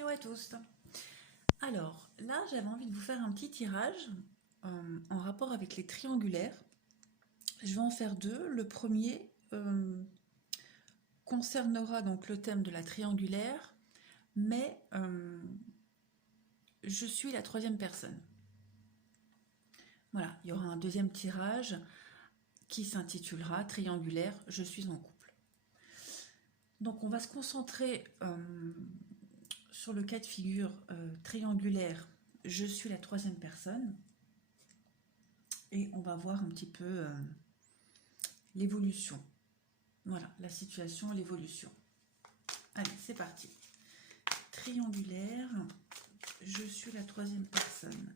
Hello à tous. Alors là, j'avais envie de vous faire un petit tirage en rapport avec les triangulaires. Je vais en faire deux. Le premier concernera donc le thème de la triangulaire, mais je suis la troisième personne. Voilà, il y aura un deuxième tirage qui s'intitulera Triangulaire, je suis en couple. Donc on va se concentrer sur le cas de figure triangulaire, je suis la troisième personne. Et on va voir un petit peu l'évolution. Voilà, la situation, l'évolution. Allez, c'est parti. Triangulaire, je suis la troisième personne.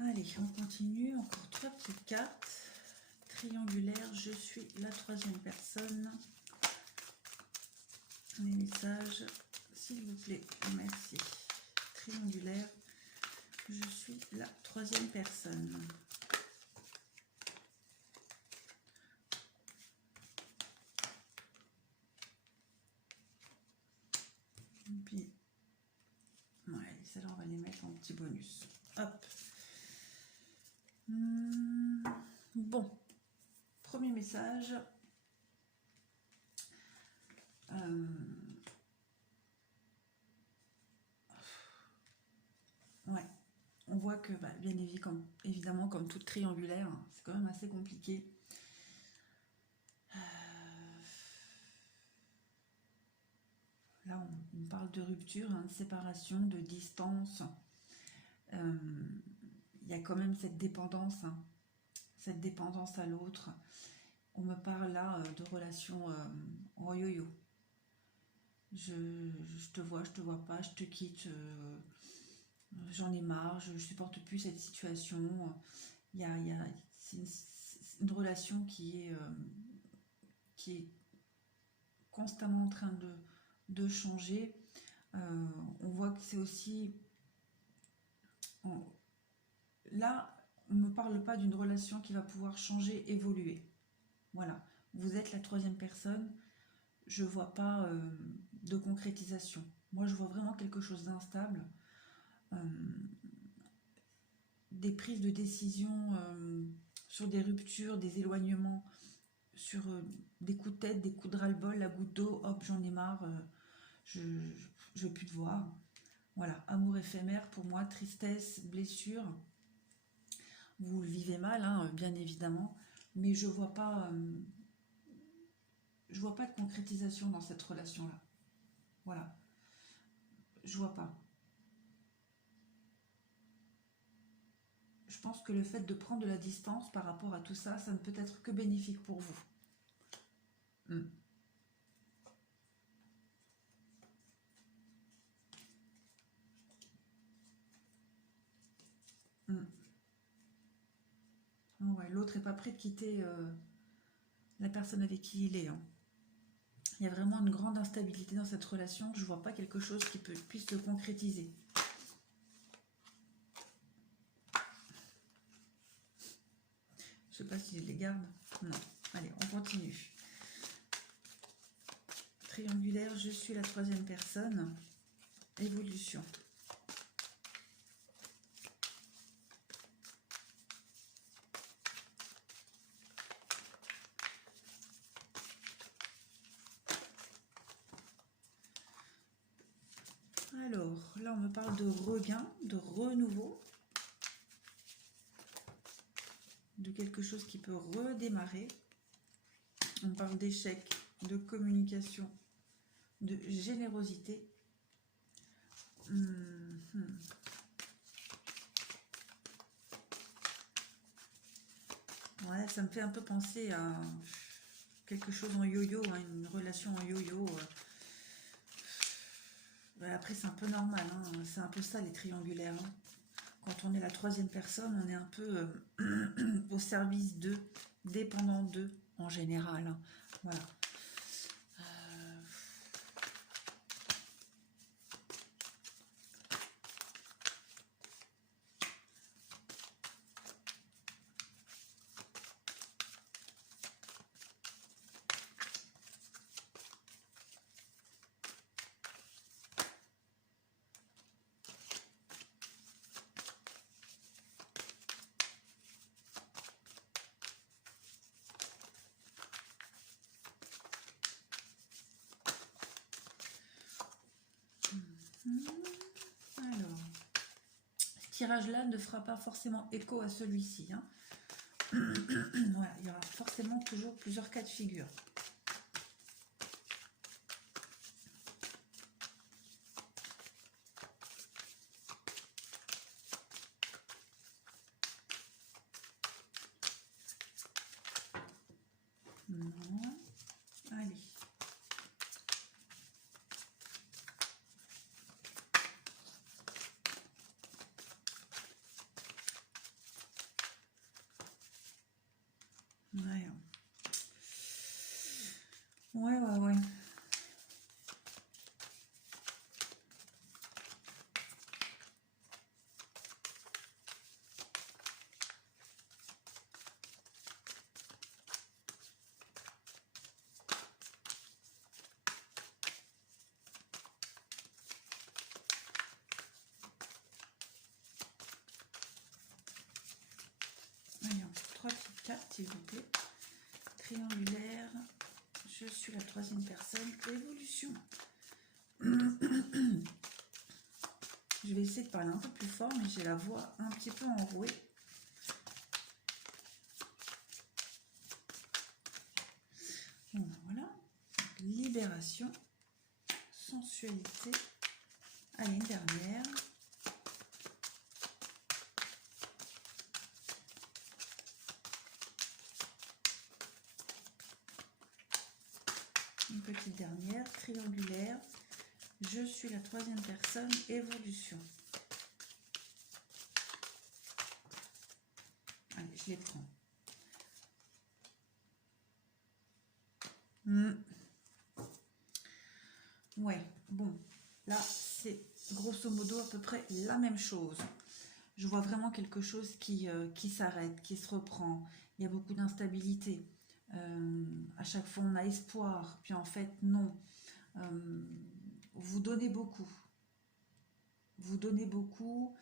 Allez, on continue. Encore trois petites cartes. Triangulaire, je suis la troisième personne. Les messages, s'il vous plaît, merci. Triangulaire, je suis la troisième personne. Puis, ouais, celles-là, on va les mettre en petit bonus. Hop. Bon, premier message. Ouais, on voit que, bien évidemment, comme toute triangulaire, c'est quand même assez compliqué. Là, on parle de rupture, de séparation, de distance. Il y a quand même cette dépendance à l'autre. On me parle là de relations en yo-yo. Je te vois pas, je te quitte, j'en ai marre, je supporte plus cette situation. C'est une relation qui est constamment en train de changer. On voit que c'est aussi... Là, on ne me parle pas d'une relation qui va pouvoir changer, évoluer. Voilà, vous êtes la troisième personne, je ne vois pas de concrétisation. Moi, je vois vraiment quelque chose d'instable. Des prises de décision sur des ruptures, des éloignements, sur des coups de tête, des coups de ras-le-bol, la goutte d'eau, hop, j'en ai marre, je ne veux plus te voir. Voilà, amour éphémère pour moi, tristesse, blessure. Vous le vivez mal, bien évidemment, mais je vois pas de concrétisation dans cette relation-là. Voilà, je vois pas. Je pense que le fait de prendre de la distance par rapport à tout ça, ça ne peut être que bénéfique pour vous. Mm. Mm. Oh ouais, l'autre n'est pas prêt de quitter la personne avec qui il est, hein. Il y a vraiment une grande instabilité dans cette relation. Je ne vois pas quelque chose qui puisse se concrétiser. Je ne sais pas si je les garde. Non. Allez, on continue. Triangulaire, je suis la troisième personne. Évolution. Alors, là, on me parle de regain, de renouveau, de quelque chose qui peut redémarrer. On parle d'échec, de communication, de générosité. Ouais, ça me fait un peu penser à quelque chose en yo-yo, hein, une relation en yo-yo. Après, c'est un peu normal, hein, c'est un peu ça les triangulaires, hein. Quand on est la troisième personne, on est un peu au service d'eux, dépendant d'eux en général, hein. Voilà. Alors, ce tirage-là ne fera pas forcément écho à celui-ci, hein. Voilà, il y aura forcément toujours plusieurs cas de figure. Non. Allez. Ouais. Ouais. Voyons, 3 petites cartes, s'il vous plaît. Triangulaire, je suis la troisième personne. Évolution. Je vais essayer de parler un peu plus fort, mais j'ai la voix un petit peu enrouée. Voilà. Libération. Sensualité. Allez, une dernière. Une petite dernière, triangulaire. Je suis la troisième personne, évolution. Allez, je les prends. Ouais, bon, là, c'est grosso modo à peu près la même chose. Je vois vraiment quelque chose qui s'arrête, qui se reprend. Il y a beaucoup d'instabilité. À chaque fois, on a espoir, puis en fait, non. Vous donnez beaucoup. Vous donnez beaucoup.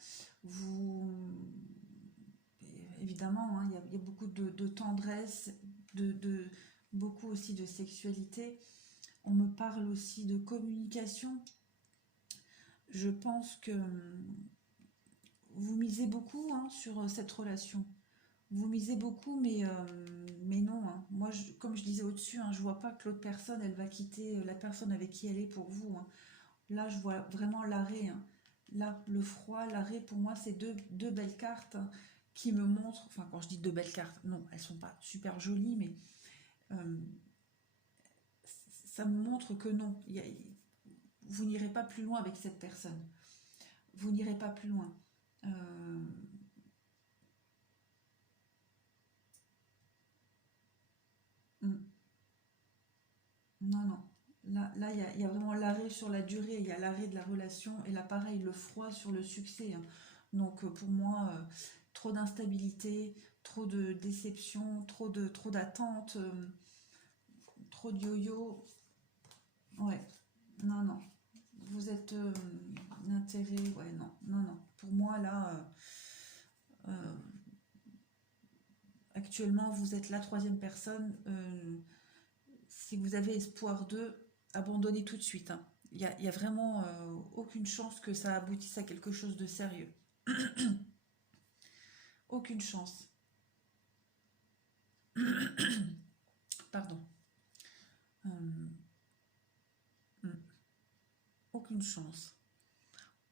Évidemment, hein, il y a beaucoup de tendresse, beaucoup aussi de sexualité. On me parle aussi de communication. Je pense que vous misez beaucoup, hein, sur cette relation. Vous misez beaucoup, mais non, hein. Moi, comme je disais au-dessus, hein, je vois pas que l'autre personne, elle va quitter la personne avec qui elle est pour vous, hein. Là, je vois vraiment l'arrêt, hein. Là, le froid, l'arrêt, pour moi, c'est deux belles cartes, hein, qui me montrent, enfin quand je dis de belles cartes, non, elles sont pas super jolies, mais ça me montre que non, vous n'irez pas plus loin avec cette personne. Vous n'irez pas plus loin. Non, non. Là, il y a vraiment l'arrêt sur la durée, il y a l'arrêt de la relation, et là, pareil, le froid sur le succès, hein. Donc, pour moi, trop d'instabilité, trop de déception, trop d'attente, trop de yo-yo. Ouais, non, non. Vous êtes d'intérêt, ouais, non, non, non. Pour moi, là, actuellement, vous êtes la troisième personne. Si vous avez espoir d'eux, abandonnez tout de suite, hein. Il y a vraiment aucune chance que ça aboutisse à quelque chose de sérieux. Aucune chance. Pardon. Hmm. Aucune chance.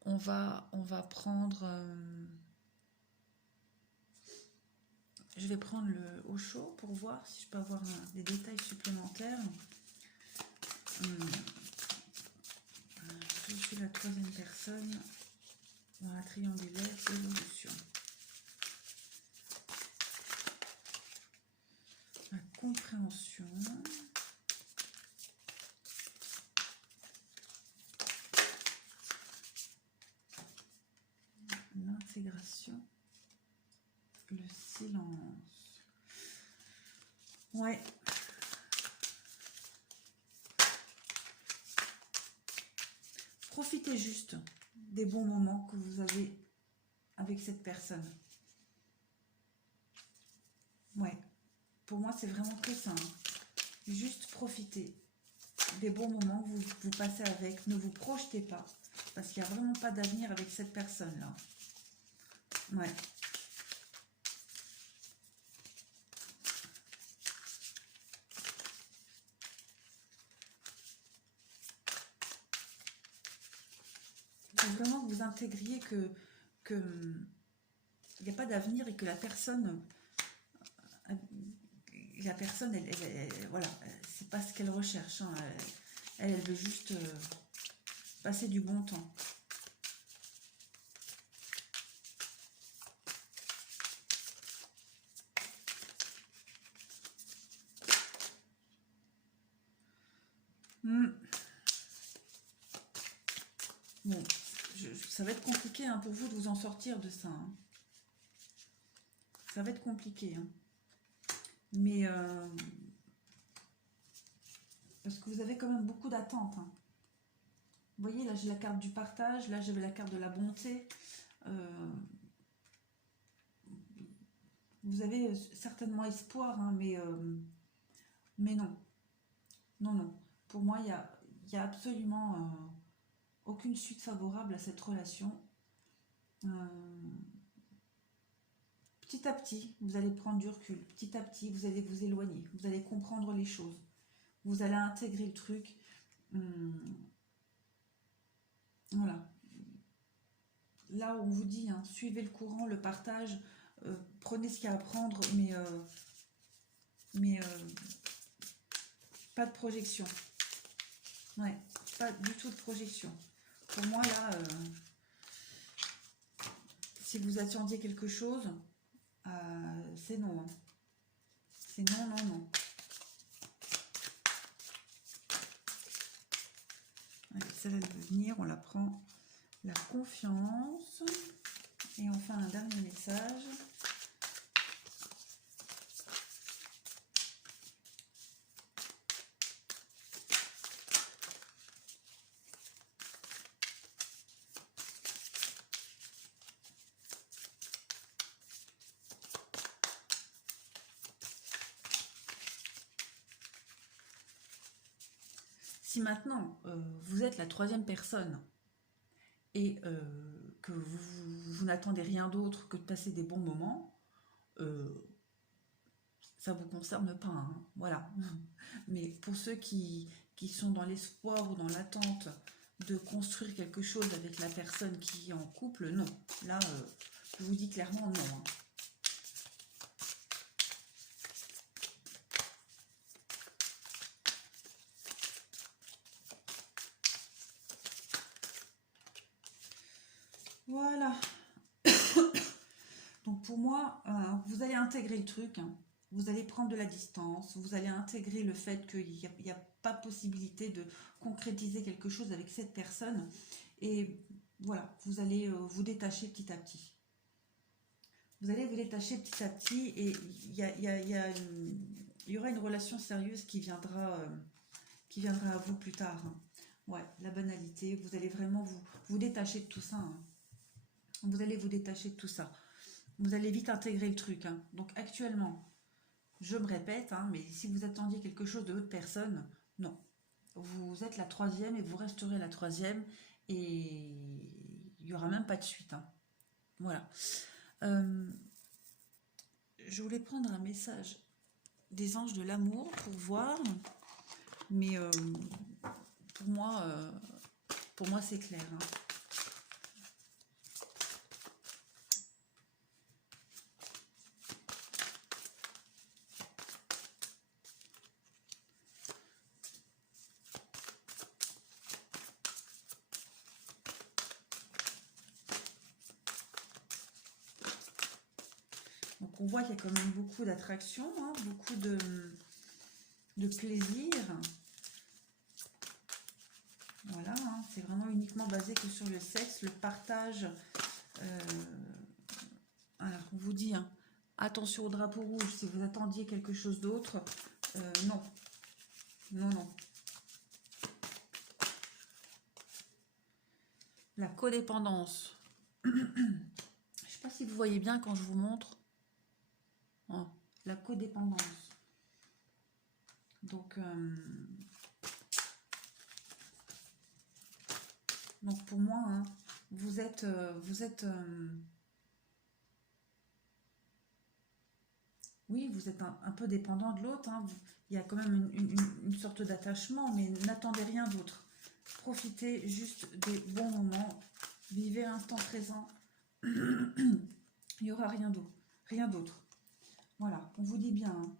On va prendre... je vais prendre le au chaud pour voir si je peux avoir des détails supplémentaires. Je suis la troisième personne dans la triangulaire d'évolution. La compréhension. L'intégration. Le silence. Ouais. Profitez juste des bons moments que vous avez avec cette personne. Ouais. Pour moi, c'est vraiment que ça, hein. Juste profitez des bons moments que vous passez avec. Ne vous projetez pas, parce qu'il n'y a vraiment pas d'avenir avec cette personne-là. Ouais. Il faut vraiment que vous intégriez que il n'y a pas d'avenir et que la personne, voilà, c'est pas ce qu'elle recherche, hein. Elle veut juste passer du bon temps. Bon, ça va être compliqué, hein, pour vous de vous en sortir de ça, hein. Ça va être compliqué, hein. Mais parce que vous avez quand même beaucoup d'attentes, hein. Vous voyez, là j'ai la carte du partage, là j'avais la carte de la bonté. Vous avez certainement espoir, hein, mais non. Non, non. Pour moi, il y a absolument aucune suite favorable à cette relation. Petit à petit, vous allez prendre du recul. Petit à petit, vous allez vous éloigner. Vous allez comprendre les choses. Vous allez intégrer le truc. Voilà. Là, on vous dit, hein, suivez le courant, le partage. Prenez ce qu'il y a à prendre, mais pas de projection. Ouais, pas du tout de projection. Pour moi, là, si vous attendiez quelque chose, c'est non, hein. C'est non, non, non. Allez, celle-là veut venir, on la prend. La confiance. Et enfin, un dernier message. Si maintenant, vous êtes la troisième personne et que vous n'attendez rien d'autre que de passer des bons moments, ça ne vous concerne pas, hein, voilà. Mais pour ceux qui sont dans l'espoir ou dans l'attente de construire quelque chose avec la personne qui est en couple, non. Là, je vous dis clairement non, hein. Voilà. Donc pour moi, vous allez intégrer le truc, hein. Vous allez prendre de la distance, vous allez intégrer le fait qu'il n'y a pas possibilité de concrétiser quelque chose avec cette personne. Et voilà, vous allez vous détacher petit à petit. Vous allez vous détacher petit à petit et il y aura une relation sérieuse qui viendra à vous plus tard, hein. Ouais, la banalité, vous allez vraiment vous détacher de tout ça, hein. Vous allez vous détacher de tout ça. Vous allez vite intégrer le truc, hein. Donc actuellement, je me répète, hein, mais si vous attendiez quelque chose de l'autre personne, non. Vous êtes la troisième et vous resterez la troisième et il n'y aura même pas de suite, hein. Voilà. Je voulais prendre un message des anges de l'amour pour voir, mais pour moi c'est clair, hein. Donc on voit qu'il y a quand même beaucoup d'attraction, hein, beaucoup de plaisir. Voilà, hein, c'est vraiment uniquement basé que sur le sexe, le partage. Alors on vous dit, hein, attention au drapeau rouge, si vous attendiez quelque chose d'autre, non. Non, non. La codépendance. Je ne sais pas si vous voyez bien quand je vous montre. Oh, la codépendance. Donc pour moi, hein, vous êtes oui, vous êtes un peu dépendant de l'autre, hein. Il y a quand même une sorte d'attachement, mais n'attendez rien d'autre. Profitez juste des bons moments. Vivez l'instant présent. Il n'y aura rien d'autre. Rien d'autre. Voilà, on vous dit bien, hein.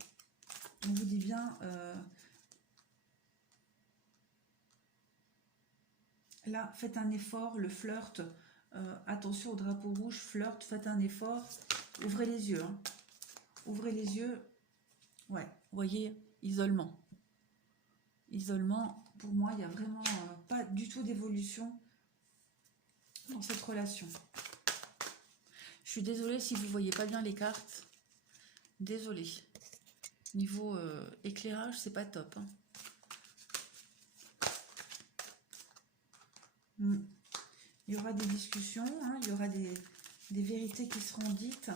On vous dit bien. Là, faites un effort, le flirt. Attention au drapeau rouge, flirt, faites un effort. Ouvrez les yeux, hein. Ouvrez les yeux. Ouais, vous voyez, isolement. Isolement, pour moi, il n'y a vraiment pas du tout d'évolution dans cette relation. Je suis désolée si vous ne voyez pas bien les cartes. Désolée. Niveau éclairage, c'est pas top, hein. Il y aura des discussions, hein, il y aura des vérités qui seront dites.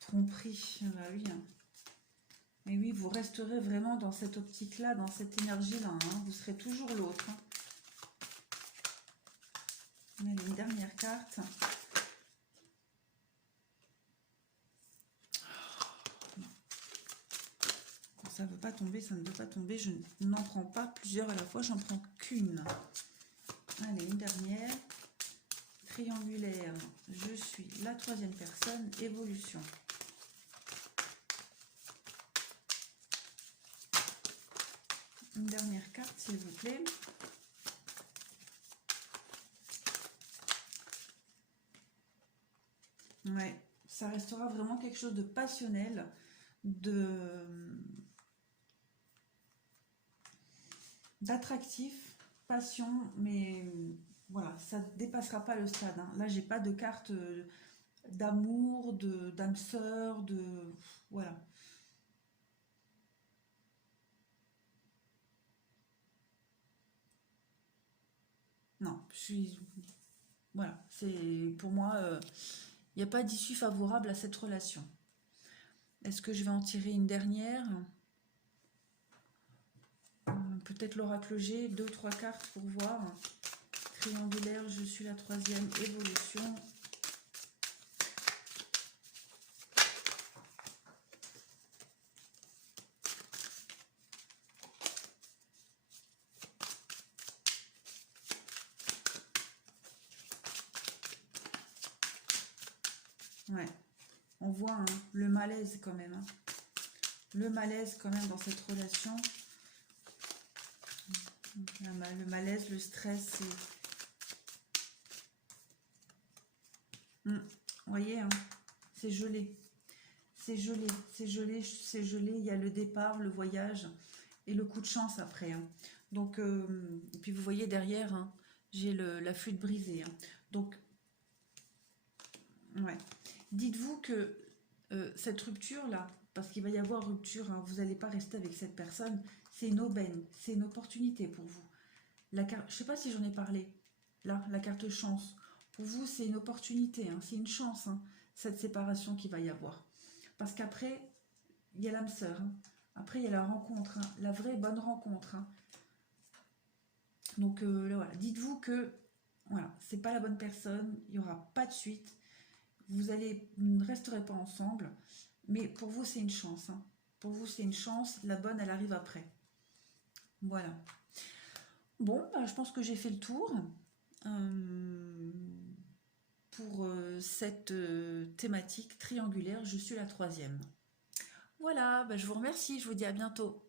Tromperie, bah oui. Mais oui, vous resterez vraiment dans cette optique-là, dans cette énergie-là, hein. Vous serez toujours l'autre, hein. Allez, une dernière carte. Ça ne veut pas tomber, ça ne veut pas tomber. Je n'en prends pas plusieurs à la fois, j'en prends qu'une. Allez, une dernière. Triangulaire, je suis la troisième personne, évolution. Une dernière carte, s'il vous plaît. Ouais, ça restera vraiment quelque chose de passionnel, d'attractif, passion, mais voilà, ça ne dépassera pas le stade, hein. Là, j'ai pas de carte d'amour, d'âme sœur, voilà. Non, voilà, c'est pour moi, il n'y a pas d'issue favorable à cette relation. Est-ce que je vais en tirer une dernière? Peut-être l'oracle G, 2 ou 3 cartes pour voir. triangulaire, je suis la troisième évolution. Ouais, on voit hein, le malaise quand même. Hein. Le malaise quand même dans cette relation. Le malaise, le stress, c'est... Vous voyez, hein, c'est gelé. C'est gelé, c'est gelé, c'est gelé. Il y a le départ, le voyage et le coup de chance après. Hein. Donc, et puis vous voyez derrière, hein, j'ai la flûte brisée. Hein. Donc, ouais. Dites-vous que cette rupture-là, parce qu'il va y avoir rupture, hein, vous n'allez pas rester avec cette personne, c'est une aubaine, c'est une opportunité pour vous. La carte, je ne sais pas si j'en ai parlé, là, la carte chance. Pour vous, c'est une opportunité, hein, c'est une chance, hein, cette séparation qu'il va y avoir. Parce qu'après, il y a l'âme sœur, hein. Après il y a la rencontre, hein, la vraie bonne rencontre. Hein. Donc là, voilà, dites-vous que voilà, c'est pas la bonne personne, il n'y aura pas de suite, vous ne resterez pas ensemble, mais pour vous c'est une chance. Hein. Pour vous c'est une chance, la bonne elle arrive après. Voilà. Bon, bah, je pense que j'ai fait le tour pour cette thématique triangulaire. Je suis la troisième. Voilà, bah, je vous remercie, je vous dis à bientôt.